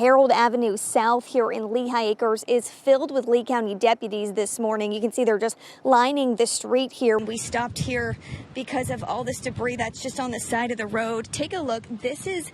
Harold Avenue South here in Lehigh Acres is filled with Lee County deputies this morning. You can see they're just lining the street here. We stopped here because of all this debris that's just on the side of the road. Take a look. This is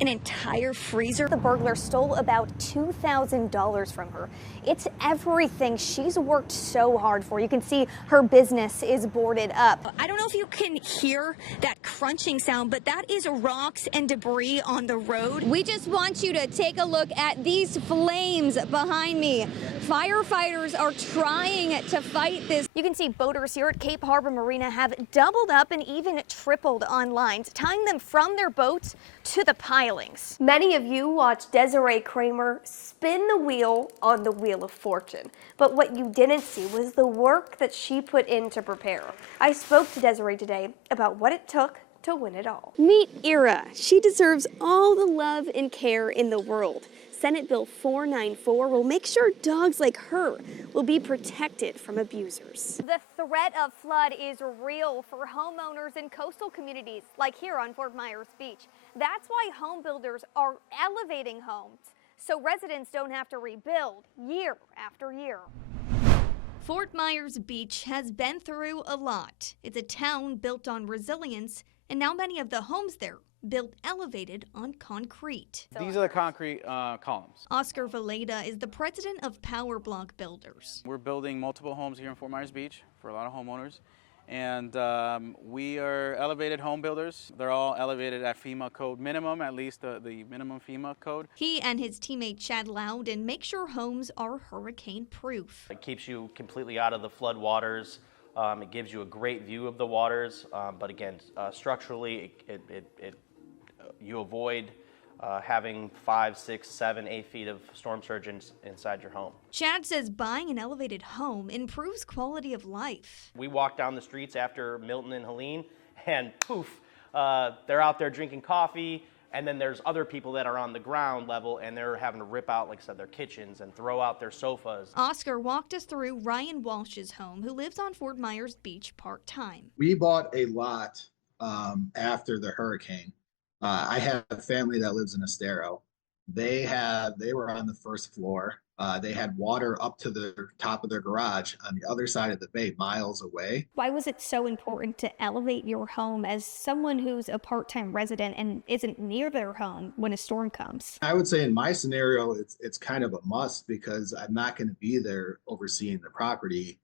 an entire freezer. The burglar stole about $2,000 from her. It's everything she's worked so hard for. You can see her business is boarded up. I don't know if you can hear that crunching sound, but that is rocks and debris on the road. We just want you to take a look at these flames behind me. Firefighters are trying to fight this. You can see boaters here at Cape Harbor Marina have doubled up and even tripled on lines, tying them from their boats to the pilings. Many of you watched Desiree Kramer spin the wheel on the Wheel of Fortune, but what you didn't see was the work that she put in to prepare. I spoke to Desiree today about what it took to win it all. Meet Ira. She deserves all the love and care in the world. Senate Bill 494 will make sure dogs like her will be protected from abusers. The threat of flood is real for homeowners in coastal communities like here on Fort Myers Beach. That's why home builders are elevating homes so residents don't have to rebuild year after year. Fort Myers Beach has been through a lot. It's a town built on resilience, and now many of the homes there built elevated on concrete. These are the concrete columns. Oscar Valeda is the president of Power Block Builders. We're building multiple homes here in Fort Myers Beach for a lot of homeowners. And we are elevated home builders. They're all elevated at FEMA code minimum, at least the minimum FEMA code. He and his teammate Chad Loudon make sure homes are hurricane proof. It keeps you completely out of the flood waters. It gives you a great view of the waters, but again, structurally, you avoid having 5, 6, 7, 8 feet of storm surge inside your home. Chad says buying an elevated home improves quality of life. We walk down the streets after Milton and Helene, and poof, they're out there drinking coffee, and then there's other people that are on the ground level, and they're having to rip out, like I said, their kitchens and throw out their sofas. Oscar walked us through Ryan Walsh's home, who lives on Fort Myers Beach part-time. We bought a lot after the hurricane. I have a family that lives in Estero. They were on the first floor. They had water up to the top of their garage on the other side of the bay, miles away. Why was it so important to elevate your home as someone who's a part-time resident and isn't near their home when a storm comes? I would say in my scenario, it's kind of a must because I'm not going to be there overseeing the property.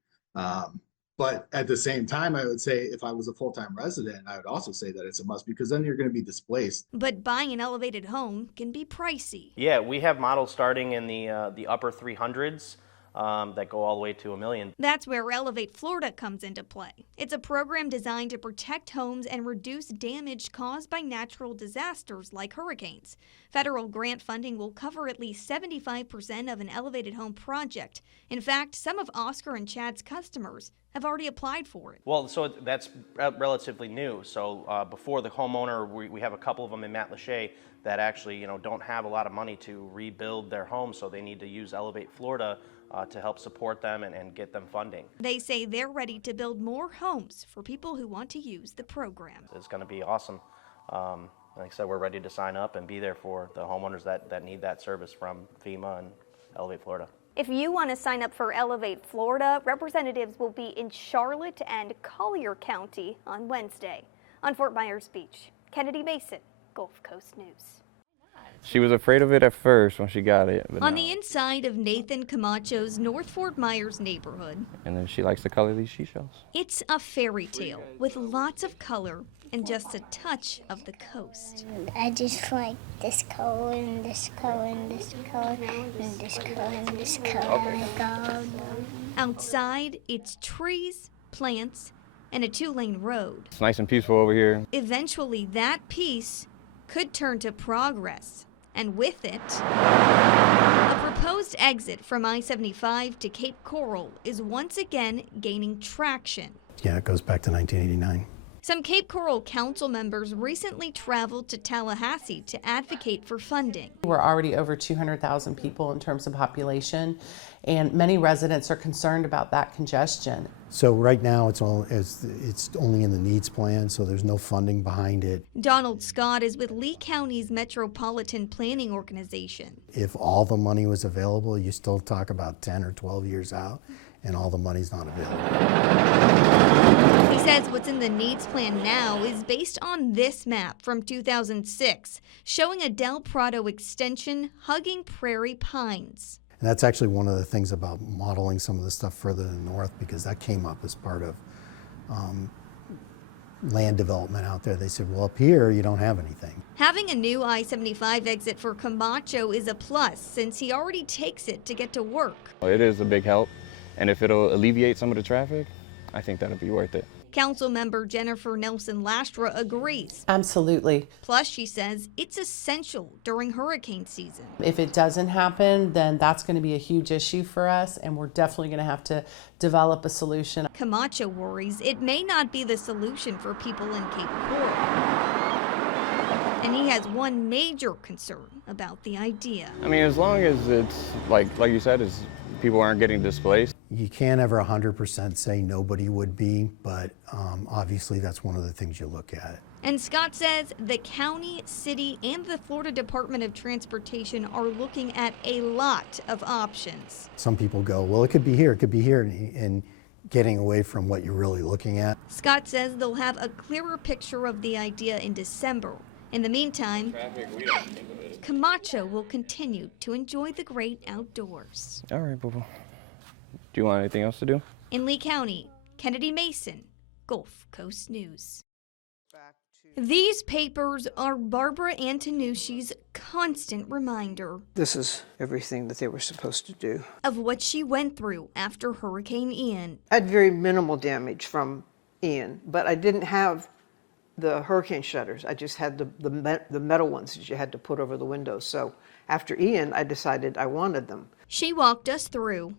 But at the same time, I would say if I was a full-time resident, I would also say that it's a must because then you're going to be displaced. But buying an elevated home can be pricey. Yeah, we have models starting in the upper 300s that go all the way to $1 million. That's where Elevate Florida comes into play. It's a program designed to protect homes and reduce damage caused by natural disasters like hurricanes. Federal grant funding will cover at least 75% of an elevated home project. In fact, some of Oscar and Chad's customers have already applied for it. Well, so that's relatively new. So before the homeowner, we have a couple of them in Matlacha that actually, don't have a lot of money to rebuild their home, so they need to use Elevate Florida to help support them and get them funding. They say they're ready to build more homes for people who want to use the program. It's going to be awesome. Like I said, we're ready to sign up and be there for the homeowners that need that service from FEMA and Elevate Florida. If you want to sign up for Elevate Florida, representatives will be in Charlotte and Collier County on Wednesday. On Fort Myers Beach, Kennedy Mason, Gulf Coast News. She was afraid of it at first when she got it. But on the inside of Nathan Camacho's North Fort Myers neighborhood. And then she likes to color these seashells. It's a fairy tale with lots of color and just a touch of the coast. I just like this color and this color and this color and this color and this color. Okay. Outside, it's trees, plants, and a 2-lane road. It's nice and peaceful over here. Eventually, that peace could turn to progress. And with it, a proposed exit from I-75 to Cape Coral is once again gaining traction. Yeah, it goes back to 1989. Some Cape Coral Council members recently traveled to Tallahassee to advocate for funding. We're already over 200,000 people in terms of population, and many residents are concerned about that congestion. So right now it's only in the needs plan, so there's no funding behind it. Donald Scott is with Lee County's Metropolitan Planning Organization. If all the money was available, you still talk about 10 or 12 years out, and all the money's not available. He says what's in the needs plan now is based on this map from 2006, showing a Del Prado extension hugging prairie pines. And that's actually one of the things about modeling some of the stuff further to the north, because that came up as part of land development out there. They said, well, up here you don't have anything. Having a new I-75 exit for Camacho is a plus, since he already takes it to get to work. It is a big help, and if it'll alleviate some of the traffic, I think that'll be worth it. Council member Jennifer Nelson Lastra agrees. Absolutely. Plus, she says it's essential during hurricane season. If it doesn't happen, then that's going to be a huge issue for us, and we're definitely going to have to develop a solution. Camacho worries it may not be the solution for people in Cape Coral. And he has one major concern about the idea. I mean, as long as it's, like you said, is people aren't getting displaced. You can't ever 100% say nobody would be, but obviously that's one of the things you look at. And Scott says the county, city, and the Florida Department of Transportation are looking at a lot of options. Some people go, well, it could be here, and getting away from what you're really looking at. Scott says they'll have a clearer picture of the idea in December. In the meantime, Camacho will continue to enjoy the great outdoors. All right, boo-boo. Do you want anything else to do? In Lee County, Kennedy Mason, Gulf Coast News. These papers are Barbara Antonucci's constant reminder. This is everything that they were supposed to do. Of what she went through after Hurricane Ian. I had very minimal damage from Ian, but I didn't have the hurricane shutters. I just had the metal ones that you had to put over the windows. So after Ian, I decided I wanted them. She walked us through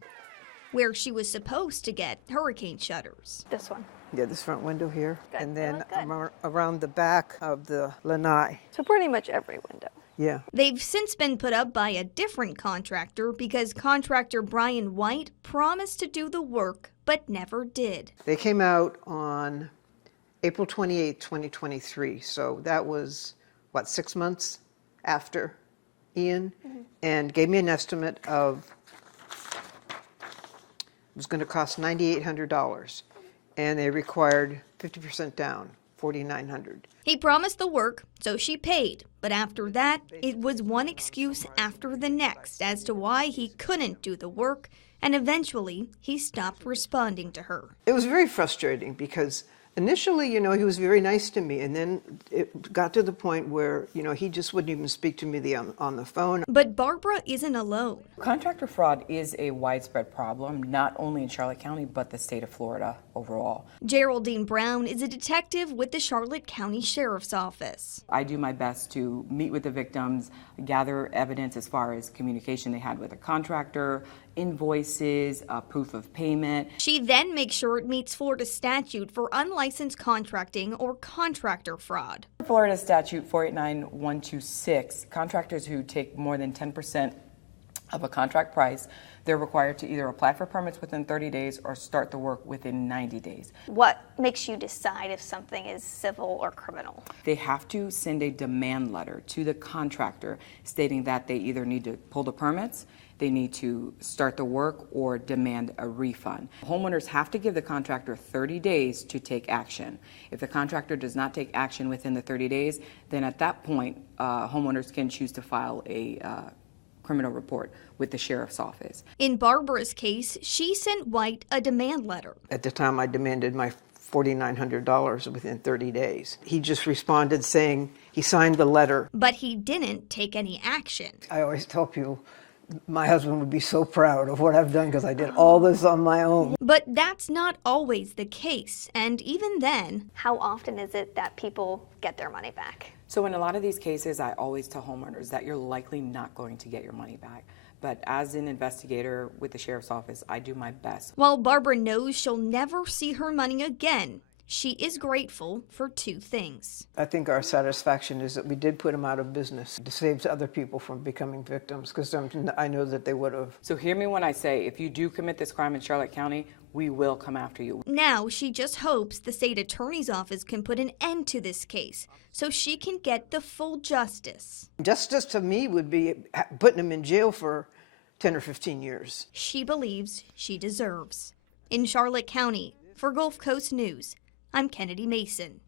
where she was supposed to get hurricane shutters. This one. Yeah, this front window here, Good. and then Good. around the back of the lanai. So pretty much every window. Yeah. They've since been put up by a different contractor because contractor Brian White promised to do the work but never did. They came out on April 28, 2023. So that was, what, 6 months after Ian, and gave me an estimate of, it was going to cost $9,800, and they required 50% down, $4,900. He promised the work, so she paid. But after that, it was one excuse after the next as to why he couldn't do the work, and eventually he stopped responding to her. It was very frustrating because initially, he was very nice to me, and then it got to the point where, he just wouldn't even speak to me on the phone. But Barbara isn't alone. Contractor fraud is a widespread problem, not only in Charlotte County, but the state of Florida overall. Geraldine Brown is a detective with the Charlotte County Sheriff's Office. I do my best to meet with the victims, gather evidence as far as communication they had with a contractor, invoices, proof of payment. She then makes sure it meets Florida statute for unlicensed contracting or contractor fraud. Florida statute 489126, contractors who take more than 10% of a contract price, they're required to either apply for permits within 30 days or start the work within 90 days. What makes you decide if something is civil or criminal? They have to send a demand letter to the contractor stating that they either need to pull the permits, they need to start the work, or demand a refund. Homeowners have to give the contractor 30 days to take action. If the contractor does not take action within the 30 days, then at that point, homeowners can choose to file a criminal report with the sheriff's office. In Barbara's case, she sent White a demand letter. At the time, I demanded my $4,900 within 30 days. He just responded saying he signed the letter. But he didn't take any action. I always tell people, my husband would be so proud of what I've done because I did all this on my own. But that's not always the case. And even then, how often is it that people get their money back? So in a lot of these cases, I always tell homeowners that you're likely not going to get your money back. But as an investigator with the sheriff's office, I do my best. While Barbara knows she'll never see her money again, She is grateful for two things. I think our satisfaction is that we did put them out of business to save other people from becoming victims, because I know that they would have. So hear me when I say, if you do commit this crime in Charlotte County, we will come after you. Now she just hopes the state attorney's office can put an end to this case so she can get the full justice. Justice to me would be putting them in jail for 10 or 15 years. She believes she deserves. In Charlotte County, for Gulf Coast News, I'm Kennedy Mason.